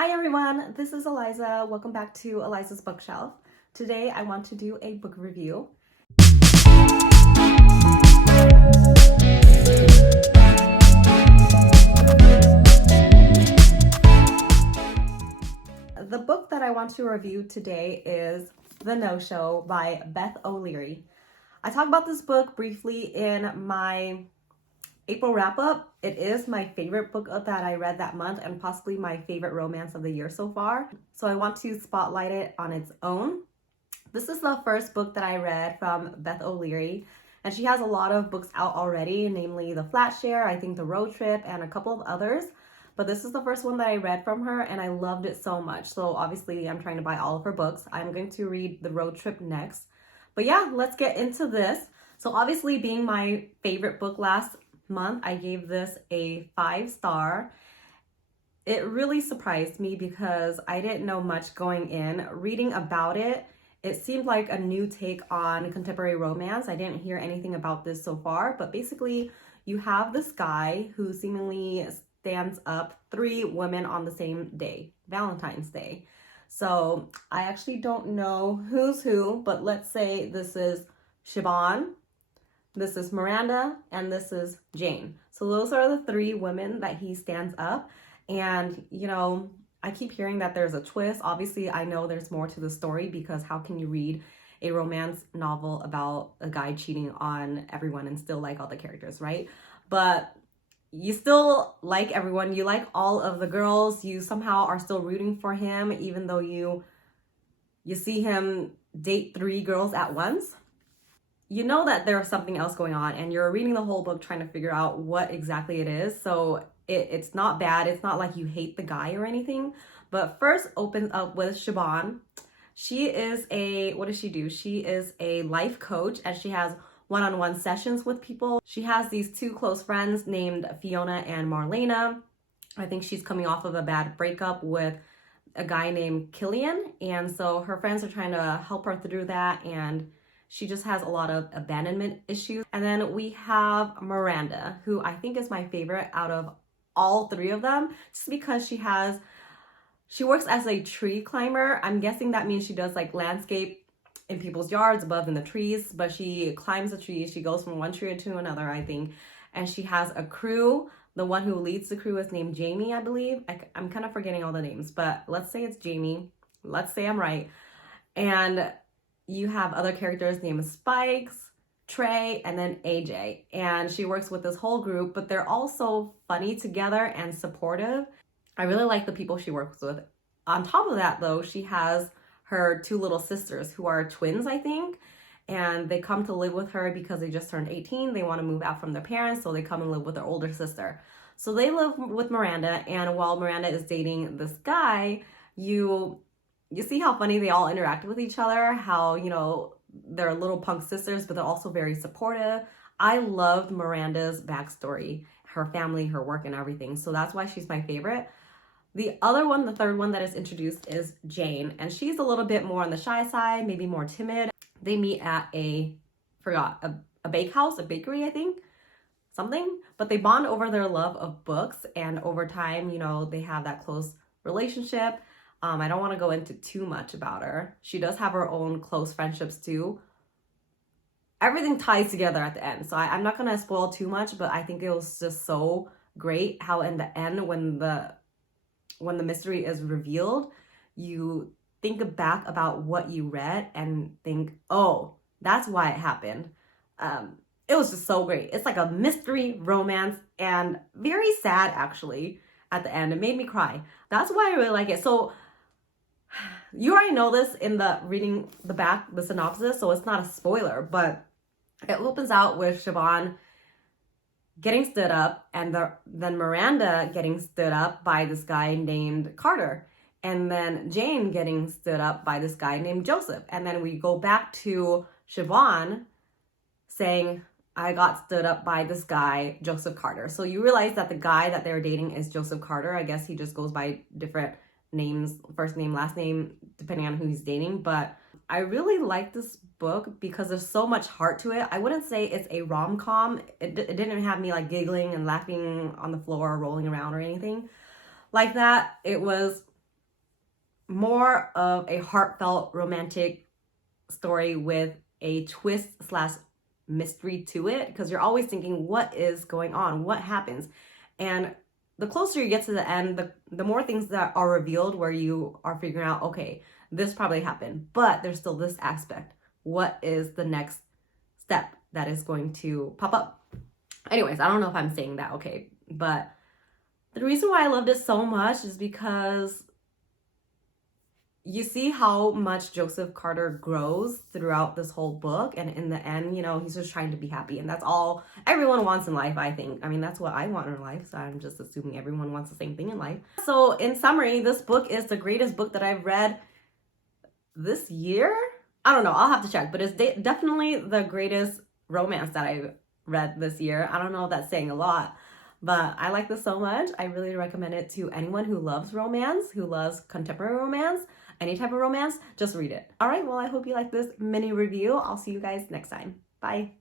Hi everyone, this is Eliza. Welcome back to Eliza's Bookshelf. Today I want to do a book review. The book that I want to review today is The No-Show by Beth O'Leary. I talked about this book briefly in my April wrap-up. It is my favorite book that I read that month and possibly my favorite romance of the year so far. So I want to spotlight it on its own. This is the first book that I read from Beth O'Leary, and she has a lot of books out already, namely The Flat Share, I think The Road Trip, and a couple of others. But this is the first one that I read from her, and I loved it so much. So obviously I'm trying to buy all of her books. I'm going to read The Road Trip next. But yeah, let's get into this. So obviously, being my favorite book last month, I gave this a 5-star. It really surprised me because I didn't know much going in. Reading about it, it seemed like a new take on contemporary romance. I didn't hear anything about this so far, but basically you have this guy who seemingly stands up 3 women on the same day, Valentine's Day. So I actually don't know who's who, but let's say this is Siobhan, this is Miranda, and this is Jane. So those are the 3 women that he stands up. And, you know, I keep hearing that there's a twist. Obviously, I know there's more to the story because how can you read a romance novel about a guy cheating on everyone and still like all the characters, right? But you still like everyone. You like all of the girls. You somehow are still rooting for him, even though you see him date 3 girls at once. You know that there's something else going on, and you're reading the whole book trying to figure out what exactly it is. So it's not bad. It's not like you hate the guy or anything. But first opens up with Siobhan. She is what does she do? She is a life coach, and she has one-on-one sessions with people. She has these 2 close friends named Fiona and Marlena. I think she's coming off of a bad breakup with a guy named Killian. And so her friends are trying to help her through that, and she just has a lot of abandonment issues. And then we have Miranda, who I think is my favorite out of all 3 of them, just because she works as a tree climber. I'm guessing that means she does like landscape in people's yards, above in the trees, but she climbs the trees. She goes from one tree to another, I think. And she has a crew. The one who leads the crew is named Jamie, I believe. I'm kind of forgetting all the names, but let's say it's Jamie. Let's say I'm right. And you have other characters named Spikes, Trey, and then AJ. And she works with this whole group, but they're all so funny together and supportive. I really like the people she works with. On top of that, though, she has her 2 little sisters who are twins, I think. And they come to live with her because they just turned 18. They want to move out from their parents, so they come and live with their older sister. So they live with Miranda, and while Miranda is dating this guy, you see how funny they all interact with each other, how, you know, they're little punk sisters, but they're also very supportive. I loved Miranda's backstory, her family, her work, and everything. So that's why she's my favorite. The other one, the third one that is introduced, is Jane. And she's a little bit more on the shy side, maybe more timid. They meet at a bakehouse, a bakery, I think, something. But they bond over their love of books. And over time, you know, they have that close relationship. I don't want to go into too much about her. She does have her own close friendships too. Everything ties together at the end. So I'm not going to spoil too much, but I think it was just so great how in the end, when the mystery is revealed, you think back about what you read and think, oh, that's why it happened. It was just so great. It's like a mystery romance and very sad, actually, at the end. It made me cry. That's why I really like it. So you already know this in the reading the synopsis, so it's not a spoiler, but it opens out with Siobhan getting stood up, and then Miranda getting stood up by this guy named Carter, and then Jane getting stood up by this guy named Joseph. And then we go back to Siobhan saying, I got stood up by this guy, Joseph Carter. So you realize that the guy that they're dating is Joseph Carter. I guess he just goes by different names, first name, last name, depending on who he's dating. But I really like this book because there's so much heart to it. I wouldn't say it's a rom-com. It didn't have me like giggling and laughing on the floor or rolling around or anything like that. It was more of a heartfelt romantic story with a twist slash mystery to it, because you're always thinking, what is going on? What happens? And the closer you get to the end, the more things that are revealed where you are figuring out, okay, this probably happened, but there's still this aspect. What is the next step that is going to pop up? Anyways, I don't know if I'm saying that okay, but the reason why I loved it so much is because you see how much Joseph Carter grows throughout this whole book. And in the end, you know, he's just trying to be happy. And that's all everyone wants in life, I think. I mean, that's what I want in life. So I'm just assuming everyone wants the same thing in life. So in summary, this book is the greatest book that I've read this year. I don't know. I'll have to check. But it's definitely the greatest romance that I've read this year. I don't know if that's saying a lot. But I like this so much. I really recommend it to anyone who loves romance, who loves contemporary romance, any type of romance. Just read it. All right, well, I hope you like this mini review. I'll see you guys next time. Bye.